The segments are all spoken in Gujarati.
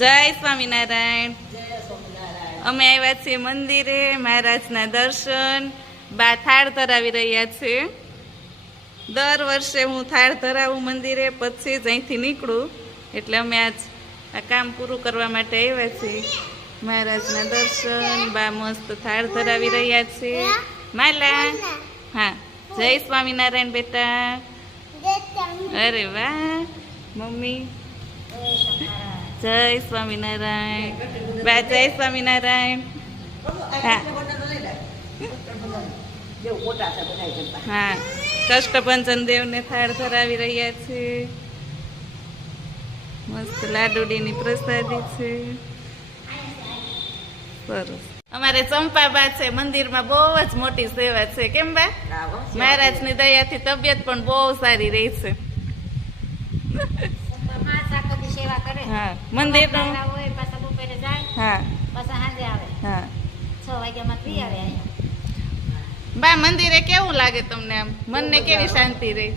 જય સ્વામિનારાયણ. અમે આવ્યા છીએ મંદિરે મહારાજના દર્શન. બા થાળ ધરાવી રહ્યા છે. દર વર્ષે હું થાળ ધરાવું મંદિરે, પછી જ અહીંથી નીકળું. એટલે અમે આજ આ કામ પૂરું કરવા માટે આવ્યા છીએ. મહારાજના દર્શન. બા મસ્ત થાળ ધરાવી રહ્યા છે. માલા. હા, જય સ્વામિનારાયણ બેટા. અરે વાહ મમ્મી. જય સ્વામિનારાયણ. બા જય સ્વામિનારાયણ. હા હા, કષ્ટભંજન દેવને થાળ ધરાવી રહ્યા છે. મસ્ત લાડુડીની પ્રસાદી છે. સરસ. અમારે ચંપાબા છે, મંદિરમાં બહુ જ મોટી સેવા છે. કેમ બા? મહારાજની દયાથી તબિયત પણ બહુ સારી રહી છે. હા, મંદિર બા મંદિરે કેવું લાગે તમને? આમ મનને કેવી શાંતિ રહી?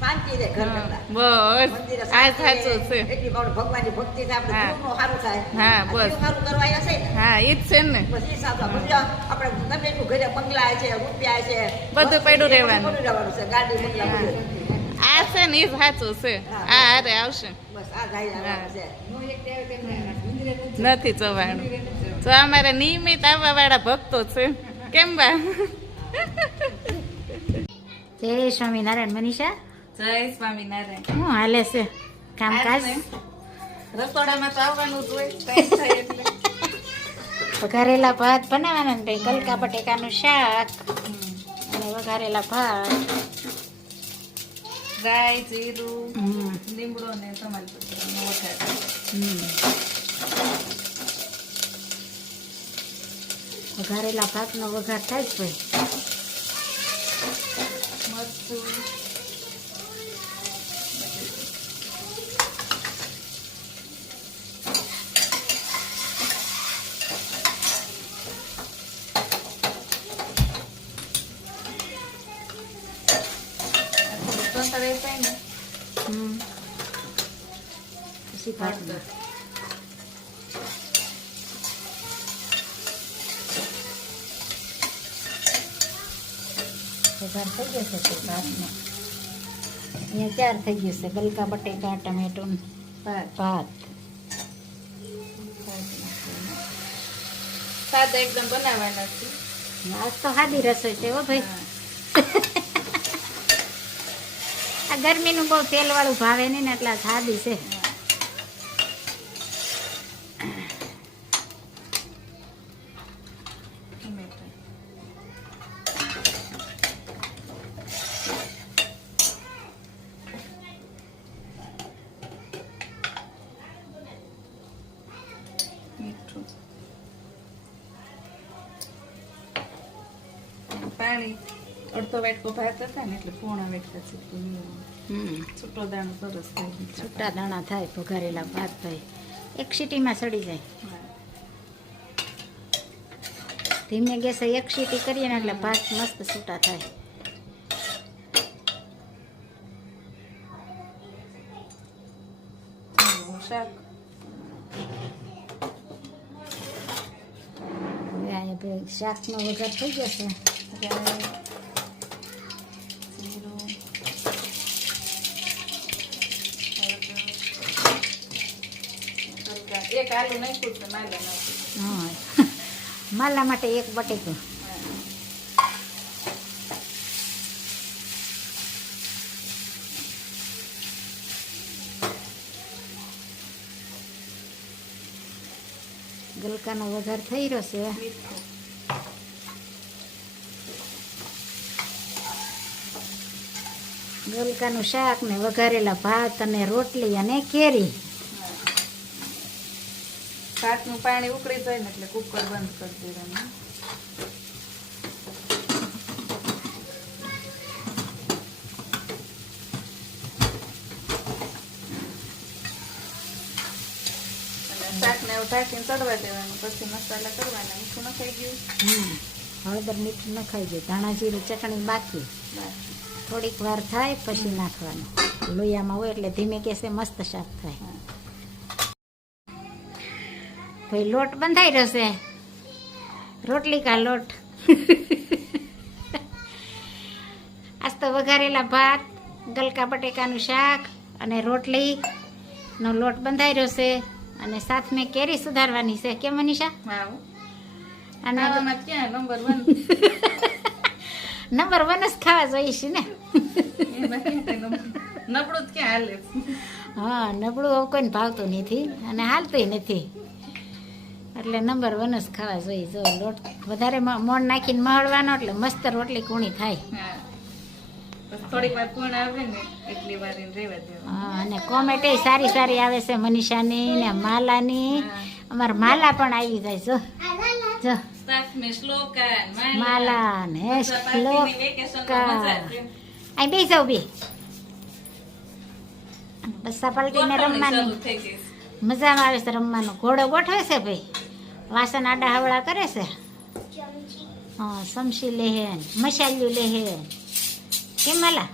શાંતિ રે ઘર બસ આ સાચું છે. એટલી ભગવાનની ભક્તિ થાય, આપણે જીવનું સારું થાય. હા બસ સારું કરવા આવ્યા છે ને. હા ઈ જ છે ને. બસ એ સાચું. આપણે ગમે એટલું ઘરે બંગલા છે, રૂપિયા છે, બધું પડ્યું રહેવાનું છે. ગાડી બંગલા આ છે ને, એ સાચું છે. આ હારે આવશે. બસ આ જાય છે. નથી જવાનું. તો અમારા નિયમિત આવવા વાળા ભક્તો છે. કેમ બા? જય સ્વામિનારાયણ. મનીષા, જય સ્વામિનારાયણ. શું હાલે છે કામકાજ? રસોડામાં તો આવવાનું જ હોય, ટાઈમ થાય એટલે. વઘારેલા ભાત બનાવવાના ને ગલકા બટેકાનું શાક અને વઘારેલા ભાત, રાઈ, જીરું, લીમડો ને તમાલપત્રીનો વઘાર. વઘારેલા ભાતનો વઘાર થાય જ ભાઈ. મરચું, પછી ભાત વઘાર થઈ જશે તે ભાતનો. અહીંયા ચાર થઈ ગયું છે ગલકા બટેકા ટમેટો ભાત. સાદા એકદમ બનાવવાના છે. આજ તો સાદી રસોઈ છે હો ભાઈ. આ ગરમીનું બહુ તેલ વાળું ભાવે નહીં ને એટલે સાદી છે. પાણી અડધો વાટકો ભાત હતા ને એટલે પૂર્ણ વાટકા છે. છૂટો દાણો સરસ થાય. છૂટા દાણા થાય વઘારેલા ભાત ભાઈ. એક સીટીમાં સડી જાય. ધીમે ગેસે એક સીટી કરીએ ને એટલે ભાત મસ્ત છૂટા થાય. શાક શાકનો વઘાર થઈ જશે. એક આલુ નાખ્યું છે, માલા નાખ્યું. હા, માલા માટે એક બટેકું. ગલકાનો વઘાર થઈ રહ્યો છે. ગલકાનું શાક ને વઘારેલા ભાત અને રોટલી અને કેરી. ભાતનું પાણી ઉકળી જાય ને એટલે કુકર બંધ કરી દેવાનું. શાકને એવું ઢાંકીને ચડવા દેવાનું. પછી મસાલા કરવાના. મીઠું નખાઈ ગયું. હળદર મીઠું નખાઈ ગયું. ધાણા જીરું ચટણી બાકી. થોડીક વાર થાય પછી નાખવાનું. લોહીયામાં હોય એટલે ધીમે ગેસે મસ્ત શાક થાય. ભાઈ લોટ બંધાઈ રહ્યો છે, રોટલી કા લોટ. આજ તો વઘારેલા ભાત, ગલકા બટેકાનું શાક અને રોટલીનો લોટ બંધાઈ રહ્યો છે. અને સાથ મેં કેરી સુધારવાની છે, કેમ મનીષા? અને ક્યાં નંબર 1 નંબર 1 જ ખાવા જોઈએ છે ને. નબળું ક્યાં હાલે? હા, નબળું હવે કોઈને ભાવતું નથી અને હાલતું નથી, એટલે નંબર 1 જ ખાવા જોઈએ. જો લોટ વધારે મોણ નાખીને મહળવાનો એટલે મસ્ત રોટલી કૂણી થાય. થોડીક વાર પૂર્ણ આવે ને એટલી વાર રેવા દેવા. હા, અને કોમેન્ટ સારી સારી આવે છે મનીષાની ને માલાની. અમારા માલા પણ આવી જાય. જો જો માલા ને શ્લોકા. અહીં બે જાવ બે. બસ્સા પલટીને રમવાની મજા આવે છે, રમવાનું. ઘોડો ગોઠવે છે ભાઈ, વાસણ આડા હવળા કરે છે. હા, સમસી લેહે, મસાલ્યું લેહે. કેમ માલા?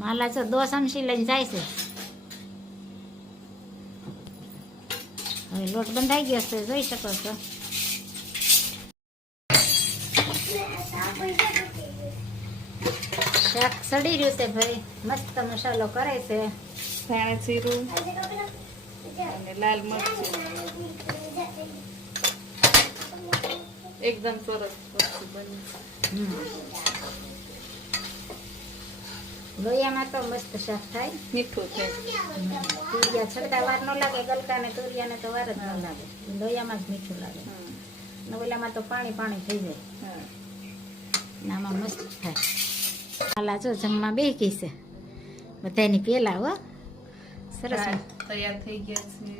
માલા જો 2 ચમચી લઈને જાય છે. હવે લોટ બંધાઈ ગયો છે, જોઈ શકો છો. શાક સડી રહ્યું છે ભાઈ, મસ્ત મસાલો કરે છે. ધાણા જીરું અને લાલ મરચું એકદમ સરસ વસ્તુ બની. લોયામાં તો મસ્ત શાક થાય, મીઠું થાય. તુરિયા છડતા વાર ન લાગે, ગલકા ને તુરિયાને તો વાર જ ન લાગે. લોયામાં જ મીઠું લાગે. ને ઓલામાં તો પાણી પાણી થઈ જાય. આમાં મસ્ત થાય. હાલા જો જમવા બે ગઈ છે બધાની પેલા. હો, સરસ તૈયાર થઈ ગયા છે.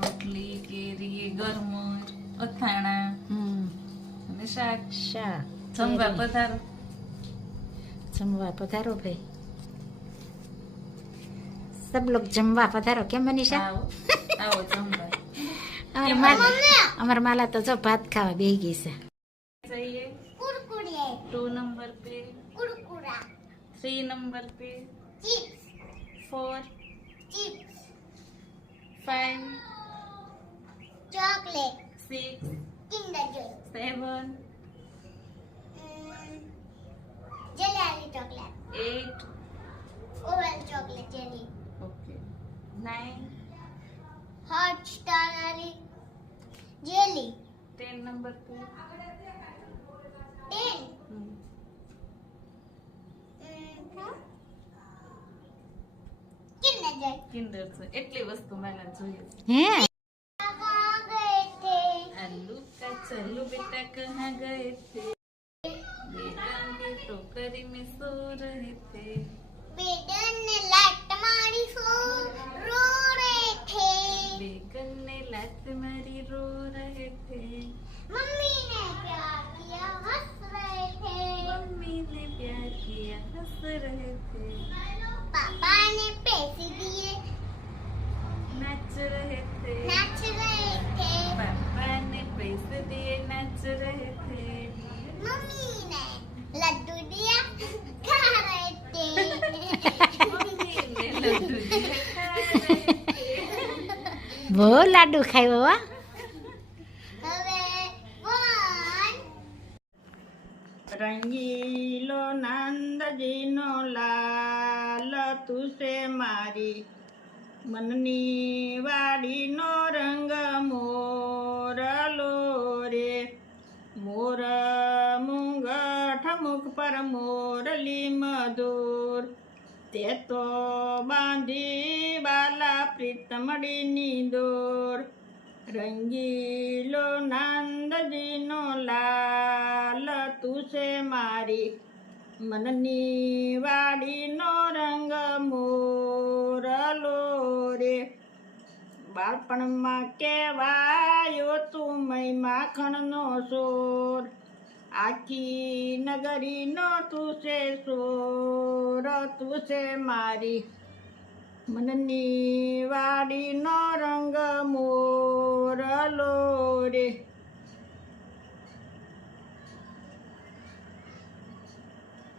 રોટલી, કેરી, ગરમર, અથાણા અને શાક. શાક જમવા પધારો. જમવા પધારો ભાઈ, સબ લોગ જમવા પધારો. કેમ મનીષા? આવો જમવા. અમાર માલા તો જો ભાત ખાવા બેહી ગઈ છે. चाहिए 2 नंबर पे कुरकुरा, 3 नंबर पे chips, 4 chips, 5 chocolate, 6 Kinder Joy, 7 jelly chocolate, 8 Oval chocolate jelly, okay, 9 hot strawberry jelly, 10 number पे 10 કિન્ડર છે. એટલી વસ્તુ મને જોઈએ. હે आलू का चलू बेटा कहाँ गए थे, बेटन की टोकरी में सो रहे थे, बेटन ने लात मारी सो रो रहे थे, बेगन ने लात मारी रो रहे थे, मम्मी ने प्यार किया हंस रहे थे, मम्मी ने प्यार किया हंस रहे थे, पापा ने पैसे दिए नाच रहे थे, नाच रहे थे, पापा ने पैसे दिए नाच रहे थे, मम्मी ने लड्डू दिया खा रहे थे, मम्मी ने लड्डू दिए खा रहे थे. બહુ લાડુ ખાયો. હો, હવે 1 રંગીલો નંદજીનો લાલ તુસે મારી મનની વાડીનો રંગ મોરલો રે, મોર મુંગઠ મુખ પર મોરલી મધુર, તે તો બાંધી બાલા પ્રીતમડીની દોર. રંગીલો નંદજીનો લાલ તુસે મારી મનની વાડીનો રંગ મોરલો રે. બાળપણમાં કહેવાયો તું મય માખણનો સોર, આખી નગરીનો તું છે સોર, તું છે મારી મનની વાડીનો રંગ મોરલો રે.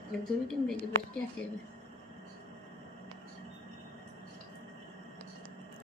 કેમ રહી ગયું? બસ ક્યાં છે હવે?